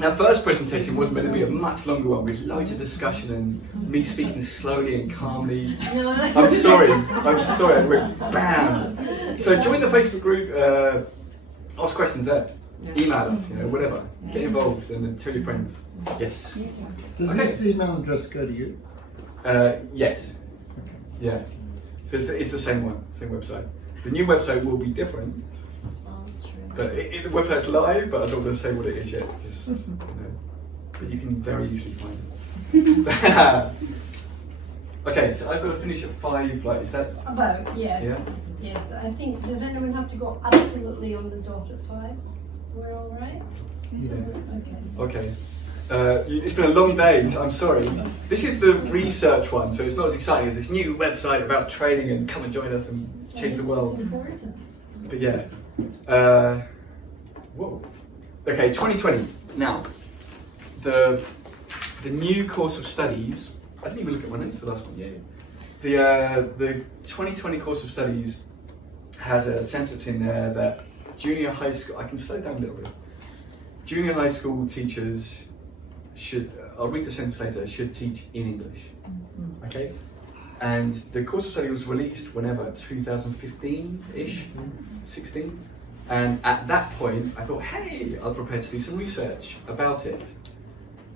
That first presentation was meant to be a much longer one with loads of discussion and me speaking slowly and calmly. I'm sorry, I went bam. So join the Facebook group, ask questions there, email us, whatever. Get involved and tell your friends. Yes. Does this email address go to you? Yes. Yeah. So it's the same one, same website. The new website will be different. But the website's live, but I don't want to say what it is yet. But you can very easily find it. Okay, so I've got to finish at 5. Like, is that? About, yes. Yeah? Yes, I think. Does anyone have to go absolutely on the dot at 5? We're all right. Yeah. Okay. It's been a long day, so I'm sorry. This is the research one, so it's not as exciting as this new website about training and come and join us and change the world. But yeah. Whoa. Okay, 2020. Now, the new course of studies. I didn't even look at my notes for the last one. Yeah. The 2020 course of studies has a sentence in there that junior high school. I can slow down a little bit. Junior high school teachers should. I'll read the sentence later. Should teach in English. Okay. And the course of study was released whenever 2015-ish, 16. And at that point, I thought, hey, I'll prepare to do some research about it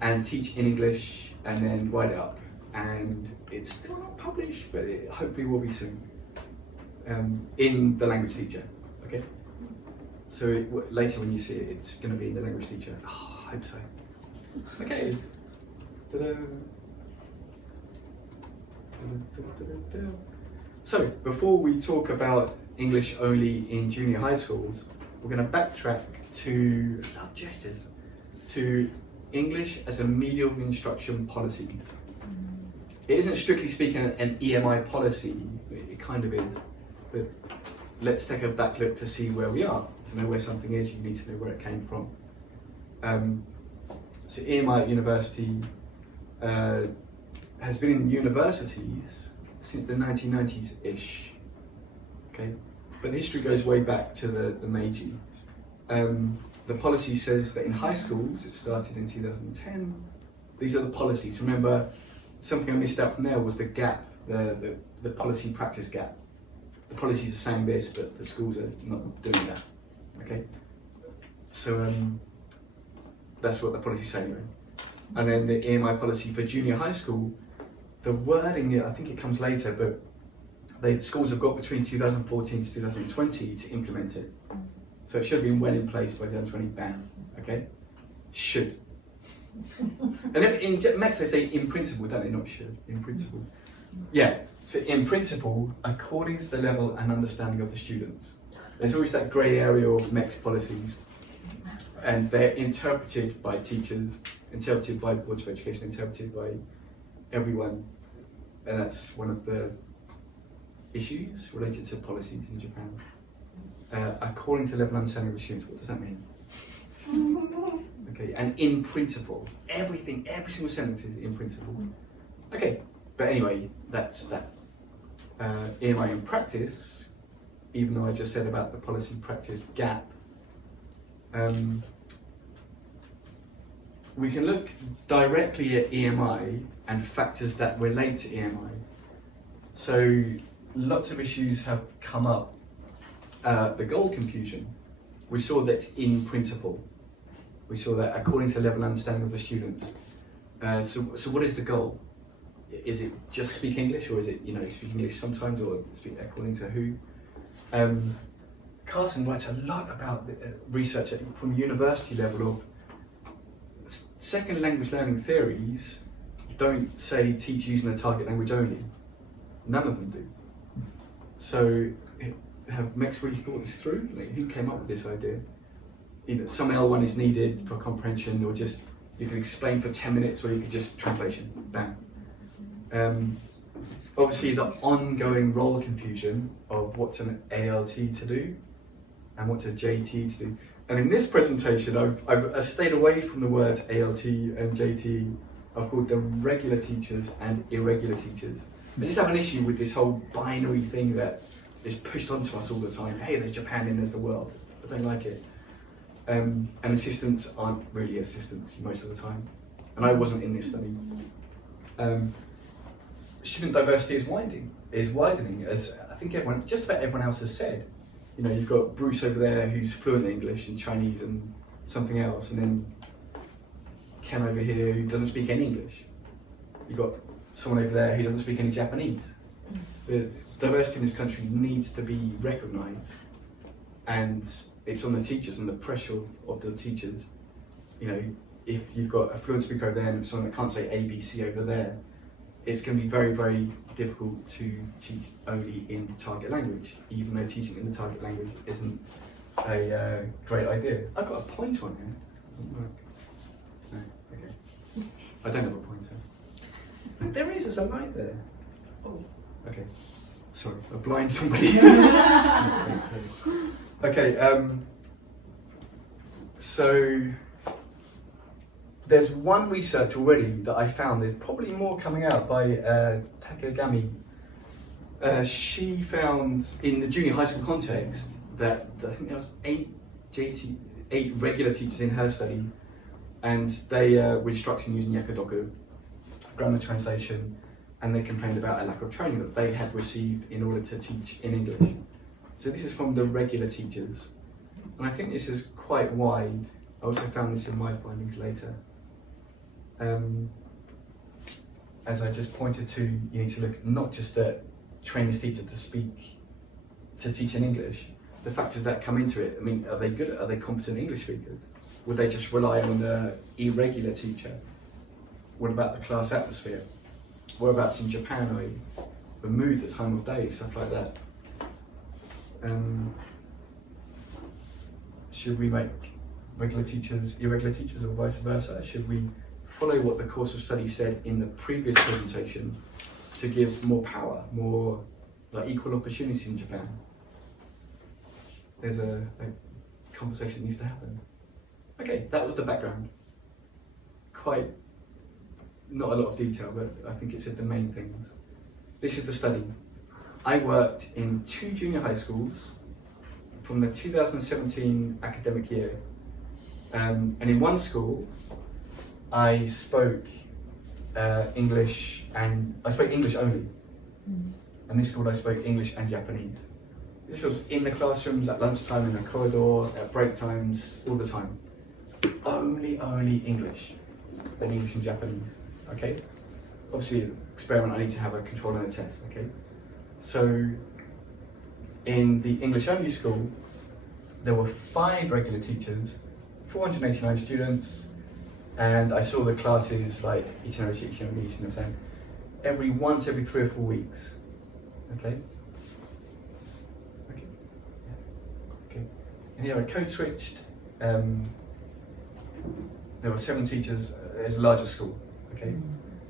and teach in English and then write it up. And it's still not published, but it hopefully will be soon in the language teacher. Okay. So later when you see it, it's going to be in the language teacher. Oh, I hope so. Okay. Ta-da. So, before we talk about English only in junior high schools, we're going to backtrack to, love gestures, to English as a medium of instruction policies. It isn't strictly speaking an EMI policy, it kind of is, but let's take a back look to see where we are. To know where something is, you need to know where it came from. So EMI at university has been in universities since the 1990s-ish, okay? But the history goes way back to the Meiji. The policy says that in high schools, it started in 2010. These are the policies. Remember, something I missed out from there was the gap, the policy practice gap. The policies are saying this, but the schools are not doing that, okay? So that's what the policy is saying. And then the EMI policy for junior high school, the wording, I think it comes later, but schools have got between 2014 to 2020 to implement it. So it should have been well in place by 2020, bam, okay? Should. And in Max they say in principle, don't they? Not should, in principle. Yeah, so in principle, according to the level and understanding of the students. There's always that grey area of MEX policies, and they're interpreted by teachers, interpreted by boards of education, interpreted by everyone, and that's one of the issues related to policies in Japan. According to level understanding of the students, what does that mean? Okay, and in principle, every single sentence is in principle. Okay, but anyway, that's that. EMI in practice, even though I just said about the policy practice gap, we can look directly at EMI and factors that relate to EMI. So lots of issues have come up. The goal confusion, we saw that in principle. We saw that according to level understanding of the students. So what is the goal? Is it just speak English, or is it speak English sometimes, or speak according to who? Carson writes a lot about research from university level of second language learning theories don't say teach using the target language only. None of them do. So have Mex really thought this through? Like, who came up with this idea? Some L1 is needed for comprehension, or just you can explain for 10 minutes, or you could just translation, bam. Obviously the ongoing role confusion of what's an ALT to do and what's a JT to do. And in this presentation, I've stayed away from the words ALT and JT. I've called them regular teachers and irregular teachers. I just have an issue with this whole binary thing that is pushed onto us all the time. Hey, there's Japan and there's the world. I don't like it. And assistants aren't really assistants most of the time. And I wasn't in this study. Student diversity is widening, as I think just about everyone else has said. You know, you've got Bruce over there who's fluent in English and Chinese and something else, and then Ken over here who doesn't speak any English. You've got someone over there who doesn't speak any Japanese. The diversity in this country needs to be recognised, and it's on the teachers and the pressure of the teachers. You know, if you've got a fluent speaker over there and someone that can't say ABC over there, it's going to be very, very difficult to teach only in the target language, even though teaching in the target language isn't a great idea. I've got a pointer on here. Doesn't work. No, okay. I don't have a pointer. There is, there's a light there. Oh, okay. Sorry, I'll blind somebody. Okay, so there's one research already that I found. There's probably more coming out by Takagami. She found in the junior high school context that I think there was eight regular teachers in her study, and they were instructing using Yakodoku, grammar translation, and they complained about a lack of training that they had received in order to teach in English. So this is from the regular teachers, and I think this is quite wide. I also found this in my findings later. As I just pointed to, you need to look not just at train this teacher to teach in English, the factors that come into it. I mean, are they competent English speakers? Would they just rely on the irregular teacher? What about the class atmosphere? Whereabouts in Japan are you? The mood, the time of day, stuff like that. Should we make regular teachers irregular teachers or vice versa? Should we follow what the course of study said in the previous presentation to give more power, more like equal opportunity in Japan? There's a conversation that needs to happen. Okay, that was the background. Quite, not a lot of detail, but I think it said the main things. This is the study. I worked in 2 junior high schools from the 2017 academic year. And in one school, I spoke English only. And this school I spoke English and Japanese. This was in the classrooms, at lunchtime, in the corridor, at break times, all the time. Only English, then English and Japanese, okay? Obviously, experiment, I need to have a control and a test, okay? So, in the English only school, there were 5 regular teachers, 489 students, and I saw the classes like once every 3 or 4 weeks, okay? Okay. And here I code switched. There were 7 teachers. It's a larger school, okay?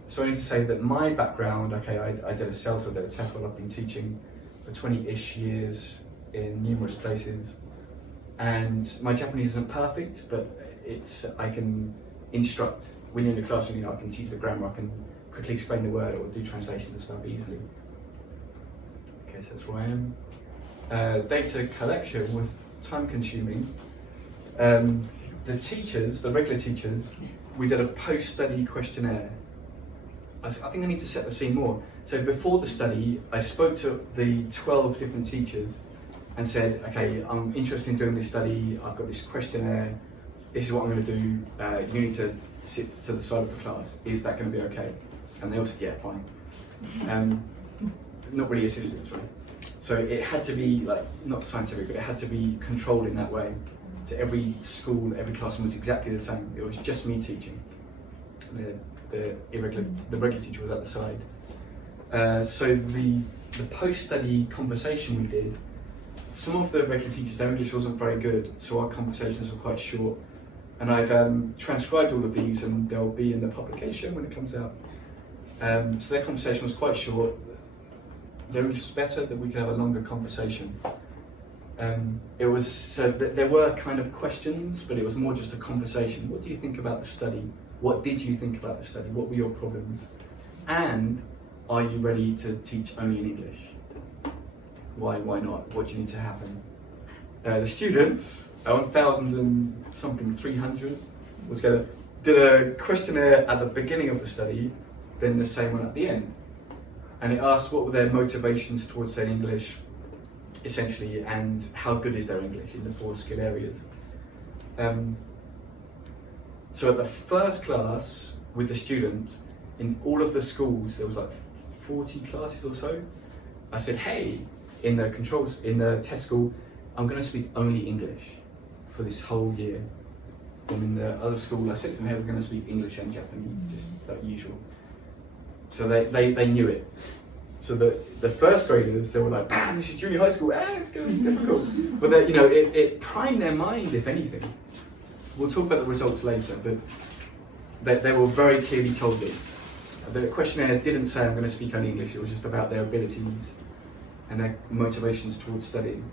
So I need to say that my background, okay, I did a CELTA, I did a TEFL, I've been teaching for 20-ish years in numerous places. And my Japanese isn't perfect, but I can instruct. When you're in the classroom, you know, I can teach the grammar, I can quickly explain the word or do translations and stuff easily. Okay, so that's where I am. Data collection was time consuming. The teachers, the regular teachers, we did a post-study questionnaire. I think I need to set the scene more. So before the study, I spoke to the 12 different teachers and said, okay, I'm interested in doing this study, I've got this questionnaire, this is what I'm going to do, you need to sit to the side of the class, is that going to be okay? And they all said, yeah, fine. Not really assistants, right? So it had to be like, not scientific, but it had to be controlled in that way. So every school, every classroom was exactly the same. It was just me teaching. The regular teacher was at the side. So the post-study conversation we did, some of the regular teachers, their English wasn't very good, so our conversations were quite short. And I've transcribed all of these, and they'll be in the publication when it comes out. So their conversation was quite short. Their English was better, that we could have a longer conversation. It was so there were kind of questions, but it was more just a conversation. What do you think about the study? What did you think about the study? What were your problems? And are you ready to teach only in English? Why not? What do you need to happen? The students, 1,000 and something, 300 was together. Did a questionnaire at the beginning of the study, then the same one at the end. And it asked what were their motivations towards studying English, essentially, and how good is their English in the 4 skill areas. So at the first class with the students, in all of the schools, there was like 40 classes or so. I said, hey, in the test school, I'm going to speak only English for this whole year. And in the other school, I said to them, hey, we're going to speak English and Japanese, just like usual. So they knew it. So the first graders, they were like, man, this is junior high school, it's going to be difficult. But it primed their mind, if anything. We'll talk about the results later, but they were very clearly told this. The questionnaire didn't say I'm going to speak only English, it was just about their abilities and their motivations towards studying.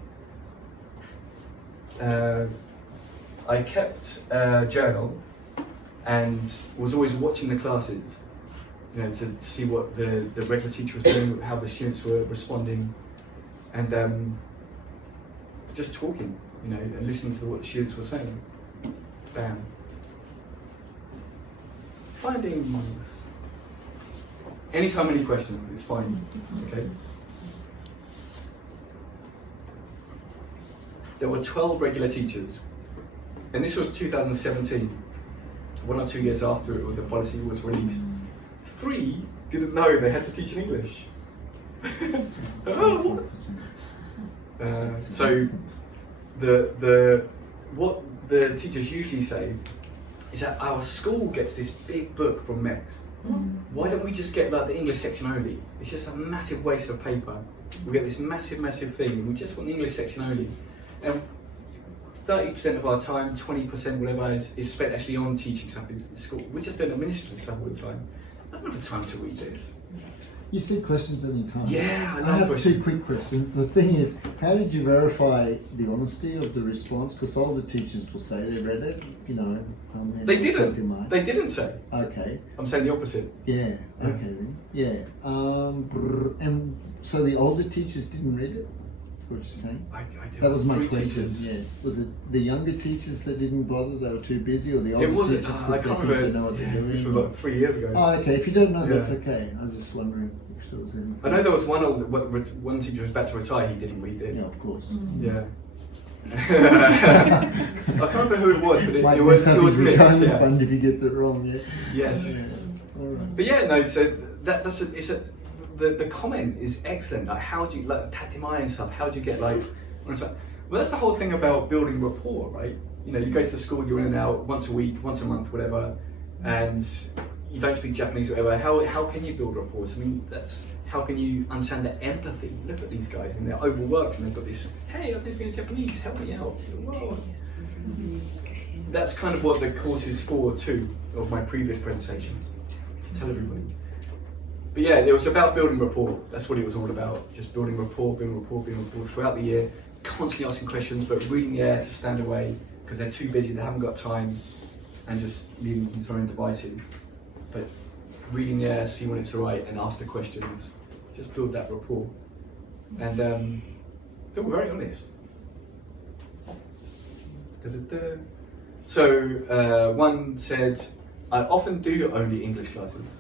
I kept a journal and was always watching the classes, to see what the regular teacher was doing, how the students were responding, and just talking, and listening to what the students were saying. Bam. Findings. Anytime any questions, it's fine. Okay. There were 12 regular teachers, and this was 2017, 1 or 2 years after the policy was released. 3 didn't know they had to teach in English. Oh, what? So what the teachers usually say is that our school gets this big book from Next. Why don't we just get like the English section only? It's just a massive waste of paper. We get this massive thing, and we just want the English section only. And 30% of our time, 20%, whatever, is spent actually on teaching stuff in school. We're just doing administrative stuff all the time. I don't have the time to read this. You see questions any time. Yeah, I I love have questions. 2 quick questions. The thing is, how did you verify the honesty of the response? Because all the teachers will say they read it, They didn't. They didn't say. Okay. I'm saying the opposite. Yeah. Okay then. Yeah. And so the older teachers didn't read it? That's what you're saying? I did. That was my 3 question. teachers. Yeah. Was it the younger teachers that didn't bother? They were too busy, or the older It wasn't. teachers I because they can't think they remember. know what they're doing? This was like 3 years ago. Oh, okay. If you don't know, that's Yeah. okay. I was just wondering if it was in. I know there was one teacher who was about to retire. He didn't read it. Yeah, of course. Yeah. I can't remember who it was, but Might it was mess up his mixed. retirement Yeah. fund if he gets it wrong. Yeah. Yes. Yeah. All right. But yeah, no. So the comment is excellent. Like, how do you tatimai and stuff? How do you get well, that's the whole thing about building rapport, right? You go to the school, you're in and out once a week, once a month, whatever, and you don't speak Japanese, whatever. How can you build rapport? I mean, how can you understand the empathy? Look at these guys, and they're overworked, and they've got this. Hey, I've been speaking Japanese. Help me out. Whoa. That's kind of what the course is for too, of my previous presentation. To tell everybody. But yeah, it was about building rapport. That's what it was all about. Just building rapport throughout the year. Constantly asking questions, but reading the air to stand away because they're too busy, they haven't got time, and just leaving them to their own devices. But reading the air, see when it's alright, and ask the questions. Just build that rapport. And they were very honest. Da-da-da. So one said, I often do only English classes.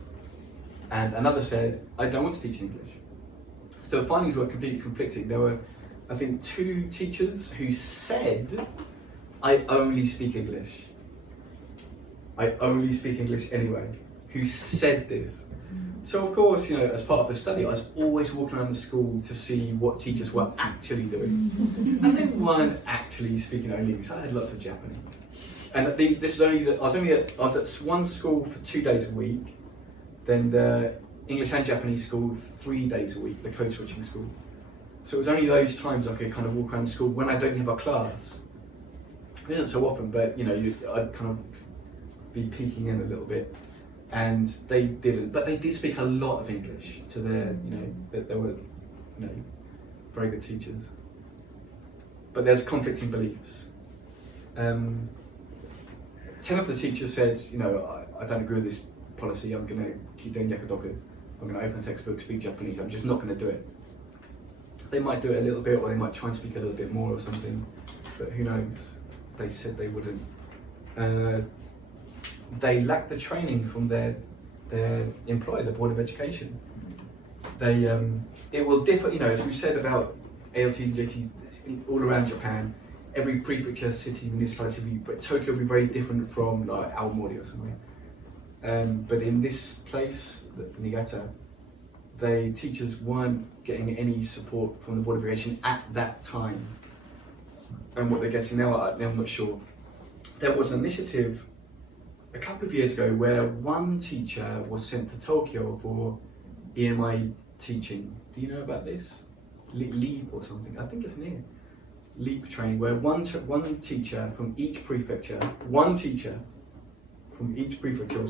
And another said, I don't want to teach English. So the findings were completely conflicting. There were, I think, 2 teachers who said, I only speak English. I only speak English anyway. Who said this? So of course, as part of the study, I was always walking around the school to see what teachers were actually doing. And they weren't actually speaking only English. I had lots of Japanese. And I was at one school for 2 days a week, then the English and Japanese school 3 days a week, the code switching school. So it was only those times I could kind of walk around the school when I don't have a class. It isn't so often, but I'd kind of be peeking in a little bit. And they didn't, but they did speak a lot of English to their, they were, very good teachers. But there's conflicting beliefs. 10 of the teachers said, I don't agree with this policy, I'm going to keep doing yakudoku. I'm going to open the textbook, speak Japanese, I'm just not going to do it. They might do it a little bit, or they might try and speak a little bit more or something, but who knows. they said they wouldn't. They lack the training from their employer, the Board of Education. They it will differ, you know, as we said about ALT and JT all around Japan. Every prefecture, city, municipality, Tokyo will be very different from like Aomori or something. But in this place, the Niigata, teachers weren't getting any support from the Board of Education at that time. And what they're getting now, I'm not sure. There was an initiative a couple of years ago where one teacher was sent to Tokyo for EMI teaching. Do you know about this? LEAP or something? I think it's near. LEAP training, where one teacher from each prefecture, was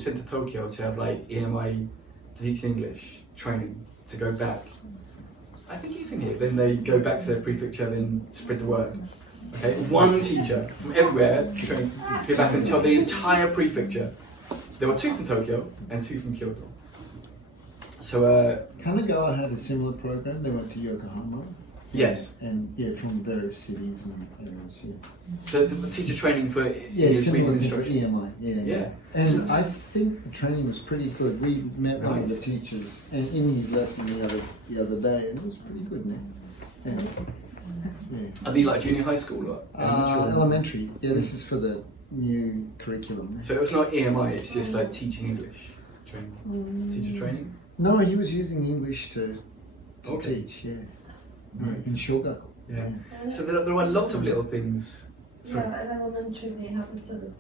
sent to Tokyo to have like EMI to teach English training to go back. I think it's in here. Then they go back to their prefecture and spread the word. Okay, one teacher from everywhere to go back and tell the entire prefecture. There were 2 from Tokyo and 2 from Kyoto. So Kanagawa had a similar program. They went to Yokohama. yes. And yeah, from various cities and areas. Yeah. So the teacher training for Yeah, similar to instruction. EMI. Yeah. And I think the training was pretty good. We met one of the teachers and in his lesson the other day, and it was pretty good. Yeah. Are they like junior high school or elementary? Elementary. Yeah, this is for the new curriculum. So it's not EMI, it's just like teaching English training. Teacher training? No, he was using English to Okay. teach. Yeah. In Shogaku. Yeah. So there are lots of little things. Sorry. Yeah, at elementary they have a sort of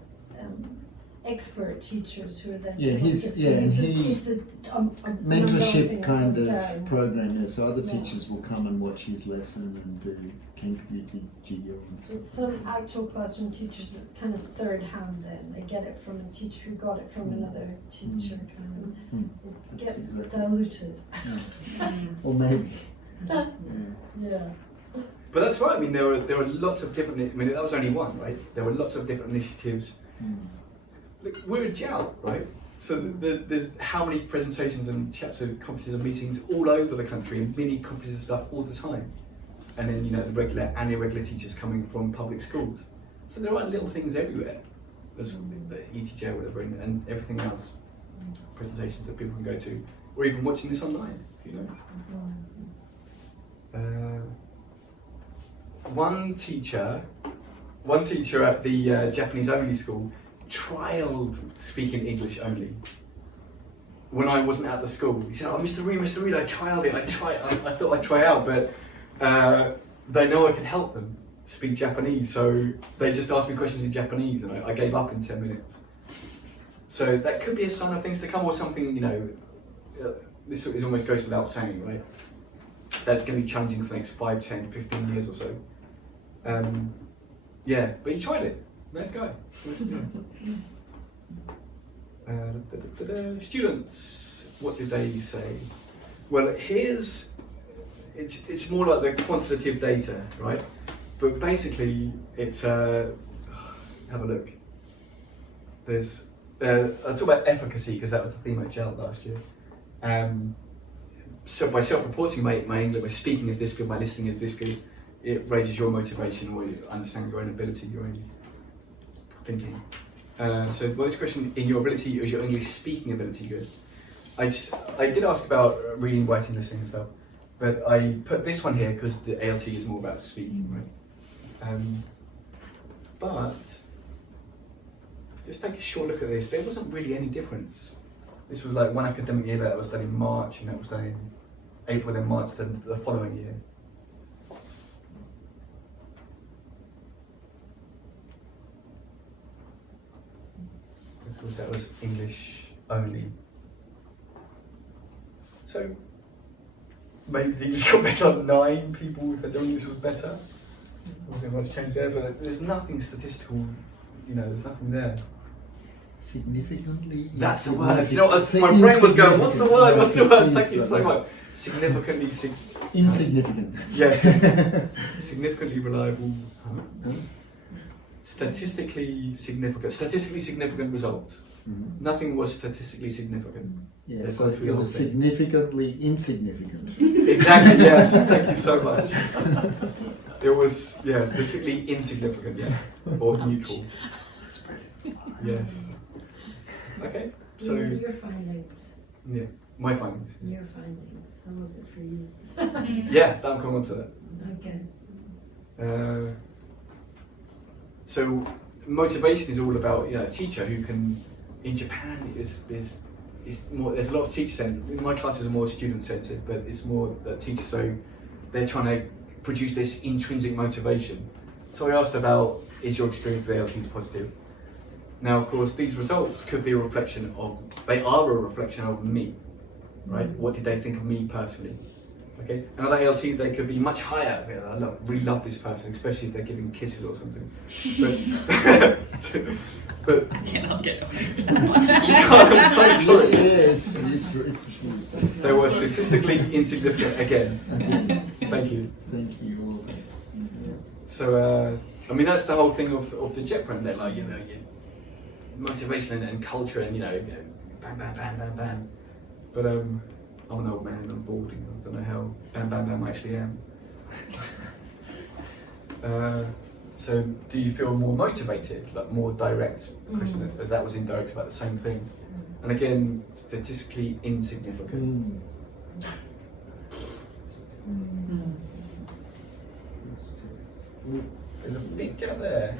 expert teachers who are then Yeah, supposed to- and it's a- he it's a number of mentorship things kind of down. program. Yeah, so other Yeah. teachers will come and watch his lesson and do Kenkyuki Jiyo and stuff. With some actual classroom teachers, it's kind of third hand then. They get it from a teacher who got it from another teacher. Kind of. It That's gets exactly. diluted. Or maybe. Yeah. Yeah. But that's right, I mean there are lots of different, I mean that was only one, right? There were lots of different initiatives. Look, we're a JAL, right? So there's how many presentations and chapter conferences and meetings all over the country and mini conferences and stuff all the time. And then, you know, the regular and irregular teachers coming from public schools. So there are little things everywhere. There's the ETJ, whatever, and everything else. Presentations that people can go to, or even watching this online, who knows? One teacher at the Japanese only school trialed speaking English only. When I wasn't at the school, he said, "Oh, Mr. Reed, I trialed it. I thought I'd try out, but they know I can help them speak Japanese, so they just asked me questions in Japanese, and I gave up in 10 minutes." So that could be a sign of things to come, or something, you know. This is almost goes without saying, right? That's going to be challenging for the next 5, 10, 15 years or so. Yeah, but he tried it. Nice guy. Students, what did they say? Well, it's more like the quantitative data, right? But basically, it's have a look. There's I'll talk about efficacy because that was the theme at JEL last year. So by self-reporting my English, my speaking is this good, my listening is this good, it raises your motivation or you understand your own ability, your own thinking. So this question, in your ability, is your English speaking ability good? I did ask about reading, writing, listening and stuff, but I put this one here because the ALT is more about speaking, right? But just take a short look at this. There wasn't really any difference. This was like one academic year that was done in March, and that was done in April, then March, then the following year. Of course, that was English only. So maybe the English got better. 9 people said their English was better. There wasn't much change there, but there's nothing statistical. You know, there's nothing there. Significantly. That's the word. You know, my brain was going, what's the word? What's the word? Thank you so much. Significantly insignificant. Yes. Significantly reliable. Statistically significant results. Mm-hmm. Nothing was statistically significant. Yeah, They've so gone through it the whole was thing. significantly insignificant. Exactly, yes. Thank you so much. It was, yeah, statistically insignificant, yeah, or neutral. Yes. Okay, so Your findings. yeah, my findings. Your findings. How was it for you? Yeah, that'll come on to that. Okay. So motivation is all about, you know, a teacher who can. In Japan, is more. There's a lot of teacher centered. My classes are more student centered, but it's more the teacher. So they're trying to produce this intrinsic motivation. So I asked about, is your experience with ALTs positive? Now, of course, these results could be a reflection of. They are a reflection of me, right? What did they think of me personally? Okay, another ALT, they could be much higher. You know, I really love this person, especially if they're giving kisses or something. But I cannot get away. I'm so sorry. Yeah, it's They were statistically insignificant again. Thank you. Thank you. So, I mean, that's the whole thing of the jet program. They're like, you know, motivation and culture, and you know, bam, bam, bam, bam, bam. But I'm an old man. I'm balding. I don't know how bam, bam, bam I actually am. So, do you feel more motivated, like more direct question, as that was indirect about the same thing? And again, statistically insignificant. There's a big gap there.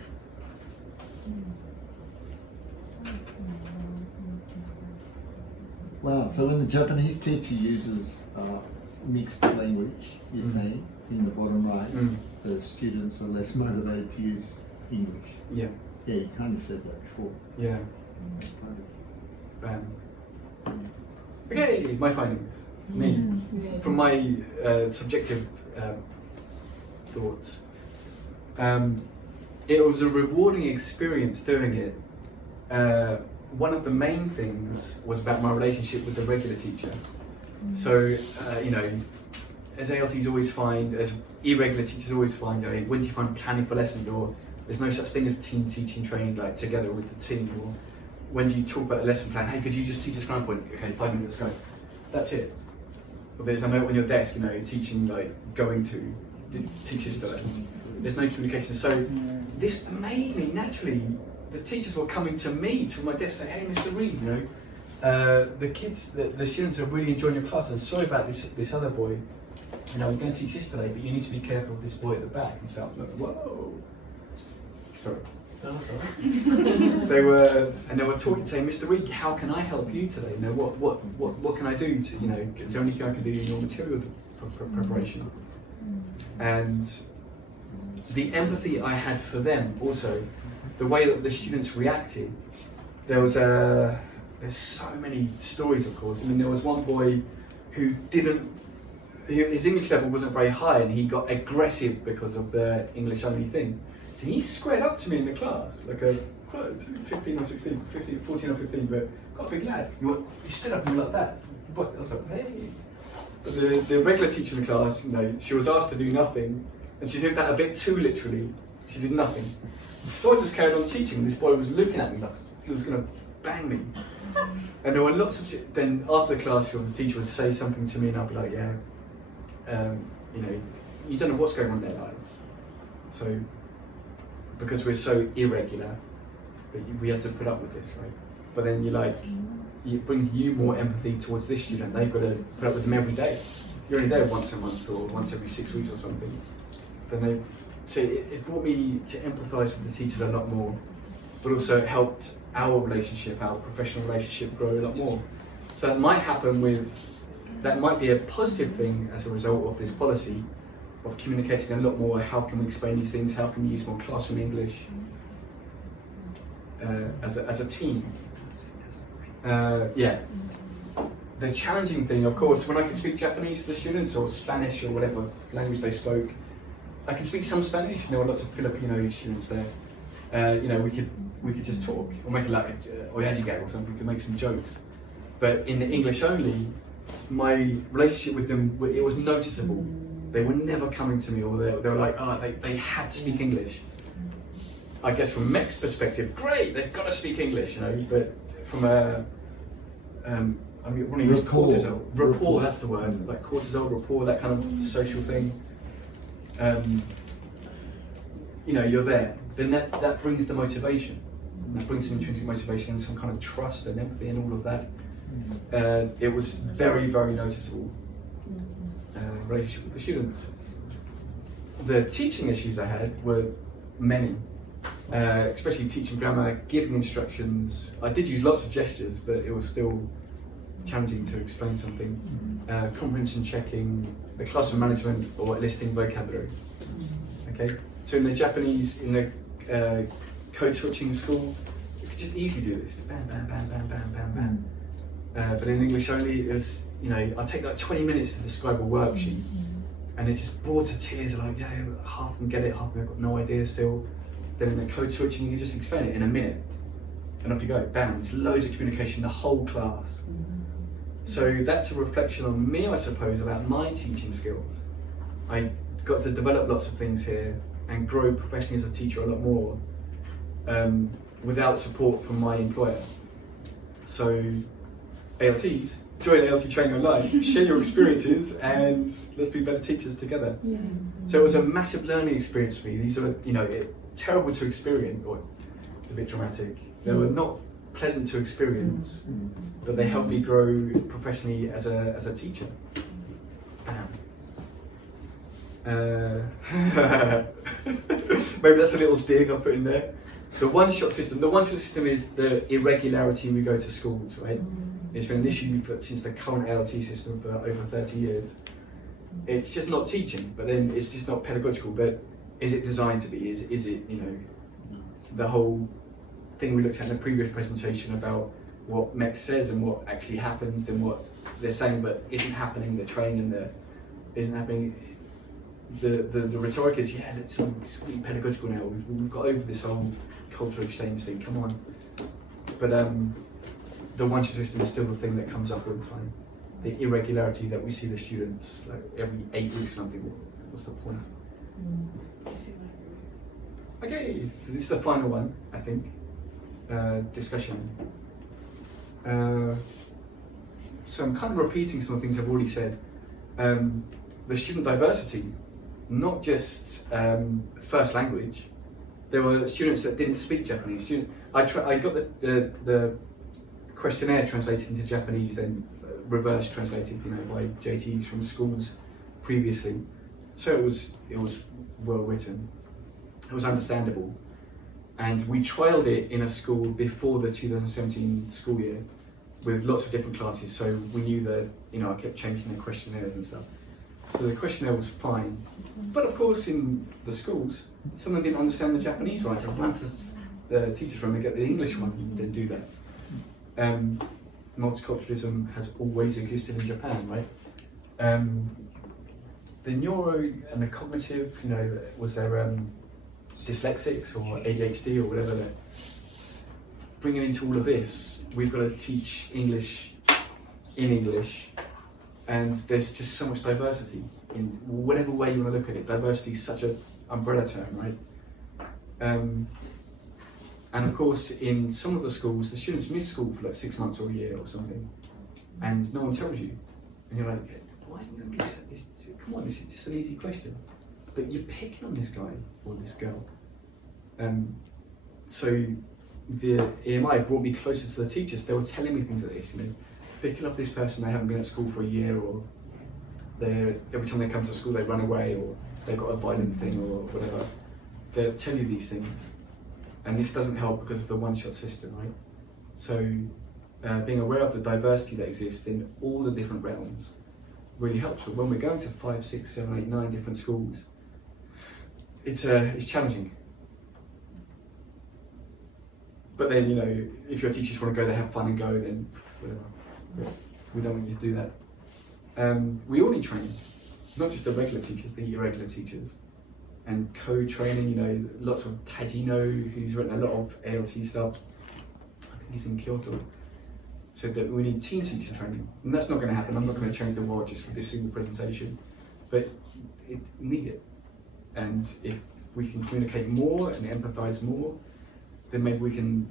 Wow, so when the Japanese teacher uses mixed language, you're saying, in the bottom right, the students are less motivated to use English. Yeah. Yeah, you kind of said that before. Yeah. Bam. Okay, my findings. Me. From my subjective thoughts. It was a rewarding experience doing it. One of the main things was about my relationship with the regular teacher. So, you know, as ALTs always find, as irregular teachers always find, you know, when do you find planning for lessons, or there's no such thing as team teaching training, like together with the team, or when do you talk about a lesson plan? Hey, could you just teach us ground point? Okay, 5 minutes, go. That's it. Or there's a note on your desk, you know, teaching, like, going to teach history. There's no communication. So this made me, naturally, the teachers were coming to me, to my desk, saying, hey, Mr. Reed, you know, the kids, the students are really enjoying your class, and sorry about this other boy. You know, we're going to teach this today, but you need to be careful of this boy at the back. And so I was like, whoa. Sorry. No, sorry. They were talking, saying, Mr. Reed, how can I help you today? You know, what can I do to, you know, is there anything I can do in your material preparation? And the empathy I had for them, also, the way that the students reacted, there's so many stories, of course. I mean, there was one boy who his English level wasn't very high, and he got aggressive because of the English only thing. So he squared up to me in the class, like a 15 or 16, 14 or 15, but got a big lad. You stood up and you were like that. But I was like, hey. But the regular teacher in the class, you know, she was asked to do nothing, and she did that a bit too literally. She did nothing. So I just carried on teaching, and this boy was looking at me like he was going to bang me. And there were lots of, then after the class, the teacher would say something to me, and I'd be like, yeah, you know, you don't know what's going on in their lives. So, because we're so irregular, but we had to put up with this, right? But then it brings you more empathy towards this student. They've got to put up with them every day. You're only there once a month or once every 6 weeks or something. So it brought me to empathise with the teachers a lot more, but also it helped our relationship, our professional relationship, grow a lot more. So that might be a positive thing as a result of this policy, of communicating a lot more. How can we explain these things? How can we use more classroom English as a team? Yeah. The challenging thing, of course, when I can speak Japanese to the students, or Spanish, or whatever language they spoke, I can speak some Spanish. There were lots of Filipino students there. You know, we could just talk, or make like oyaji gag or something. We could make some jokes. But in the English only, my relationship with them, it was noticeable. They were never coming to me, or they were like, they had to speak English. I guess from Mech's perspective, great, they've got to speak English, you know. But from I mean, when you use cortisol, rapport, that's the word, like cortisol, rapport, that kind of social thing. you know, you're there, then that brings the motivation. That brings some intrinsic motivation and some kind of trust and empathy and all of that. It was very, very noticeable relationship with the students. The teaching issues I had were many, especially teaching grammar, giving instructions. I did use lots of gestures, but it was still challenging to explain something. Comprehension checking, the classroom management, or listing vocabulary. Okay, so in the Japanese, in the code switching school, you could just easily do this. Bam, bam, bam, bam, bam, bam, bam. But in English only, it was, you know, I'd take like 20 minutes to describe a worksheet, and they're just bored to tears, like, yeah, half of them get it, half of them have got no idea still. Then in the code switching, you can just explain it in a minute, and off you go, bam, there's loads of communication, the whole class. So that's a reflection on me, I suppose, about my teaching skills. I got to develop lots of things here and grow professionally as a teacher a lot more without support from my employer. So ALTs, join ALT training online, share your experiences, and let's be better teachers together. Yeah. So it was a massive learning experience for me. These are, you know, terrible to experience, or it's a bit dramatic. They were not pleasant to experience, but they helped me grow professionally as a teacher. Bam. Maybe that's a little dig I put in there. The one-shot system. The one-shot system is the irregularity we go to schools, right? It's been an issue since the current ALT system for over 30 years. It's just not teaching, but then it's just not pedagogical. But is it designed to be? Is it, you know, the whole thing we looked at in the previous presentation about what MEX says and what actually happens, then what they're saying but isn't happening, the training and the isn't happening. The rhetoric is, yeah, it's really pedagogical now. We've got over this whole cultural exchange thing, come on. But the one-shot system is still the thing that comes up all the time. The irregularity that we see the students, like every 8 weeks or something, what's the point? Okay, so this is the final one, I think. Discussion. So I'm kind of repeating some of the things I've already said. The student diversity, not just first language. There were students that didn't speak Japanese. I got the questionnaire translated into Japanese, then reverse translated, you know, by JTs from schools previously. So it was well written. It was understandable, and we trialled it in a school before the 2017 school year with lots of different classes. So we knew that, you know, I kept changing the questionnaires and stuff. So the questionnaire was fine, but of course in the schools, someone didn't understand the Japanese right. I ran to the teacher's room and get the English one. Didn't do that. Multiculturalism has always existed in Japan, right? The neuro and the cognitive, you know, was there dyslexics or ADHD or whatever. They're bringing into all of this, we've got to teach English in English. And there's just so much diversity in whatever way you want to look at it. Diversity is such an umbrella term, right? And of course, in some of the schools, the students miss school for like 6 months or a year or something, and no one tells you. And you're like, why didn't you say this? Come on, this is just an easy question. But you're picking on this guy or this girl. So the EMI brought me closer to the teachers. They were telling me things like this, you know. Picking up this person, they haven't been at school for a year, or every time they come to school they run away, or they've got a violent thing or whatever. They'll tell you these things, and this doesn't help because of the one-shot system, right? So being aware of the diversity that exists in all the different realms really helps. But when we're going to 5, 6, 7, 8, 9 different schools, it's challenging. But then, you know, if your teachers want to go there, have fun and go, then whatever. We don't want you to do that. We all need training, not just the regular teachers, the irregular teachers. And co-training, you know, lots of Tajino, who's written a lot of ALT stuff, I think he's in Kyoto, said that we need team teacher training. And that's not going to happen. I'm not going to change the world just with this single presentation, but it need it. And if we can communicate more and empathise more, then maybe we can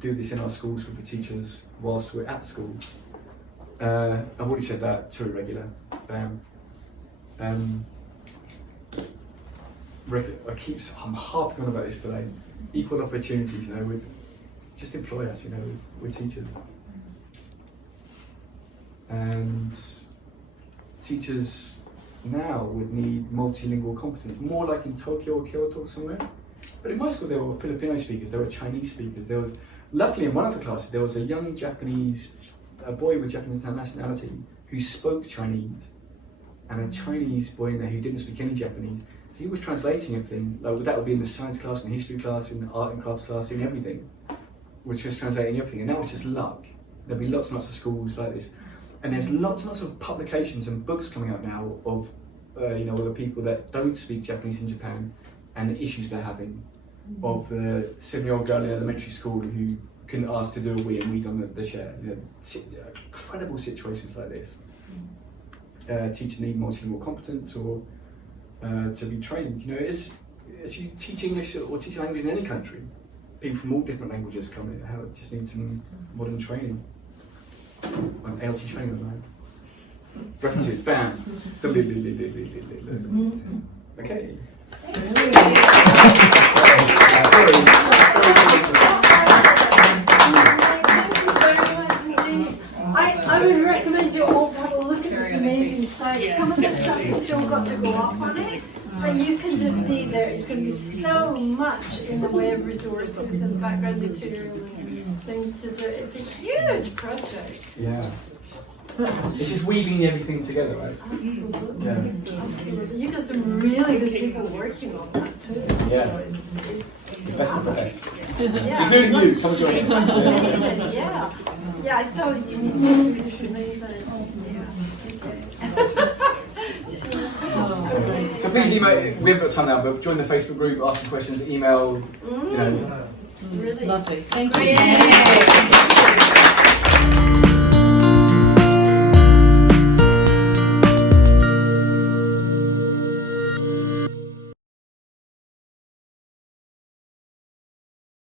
do this in our schools with the teachers whilst we're at school. I've already said that, too irregular. I'm harping on about this today. Equal opportunities, you know, with just employ us, you know, with teachers. And teachers now would need multilingual competence, more like in Tokyo or Kyoto or somewhere. But in my school, there were Filipino speakers, there were Chinese speakers. There was, luckily, in one of the classes, there was a young a boy with Japanese nationality who spoke Chinese, and a Chinese boy in there who didn't speak any Japanese. So he was translating everything. Like that would be in the science class, in the history class, in the art and crafts class, in everything. Which was translating everything, and now it's just luck. There'll be lots and lots of schools like this, and there's lots and lots of publications and books coming out now of, you know, all the people that don't speak Japanese in Japan and the issues they're having. Of the 7-year-old girl in elementary school who couldn't ask to do a wee and weed on the chair. You know, incredible situations like this. Teachers need multilingual competence or to be trained. You know, as you teach English or teach language in any country, people from all different languages come in. Just need some modern training. I'm ALT training at the moment. References, bam. Okay. I would recommend you all have a look at this amazing site. Some of the stuff has still got to go up on it, but you can just see there is going to be so much in the way of resources and background material and things to do. It's a huge project. Yeah. It's just weaving everything together, right? Absolutely. Yeah. Absolutely. You've got some really good people working on that too. Yeah. So it's Best of the best. yeah. Including you, come join us. Amazing, yeah. Yeah, I saw you need to leave it. Yeah. So please email, we haven't got time now, but join the Facebook group, ask some questions, email, you know. Really. Lovely. Thank you. Yeah.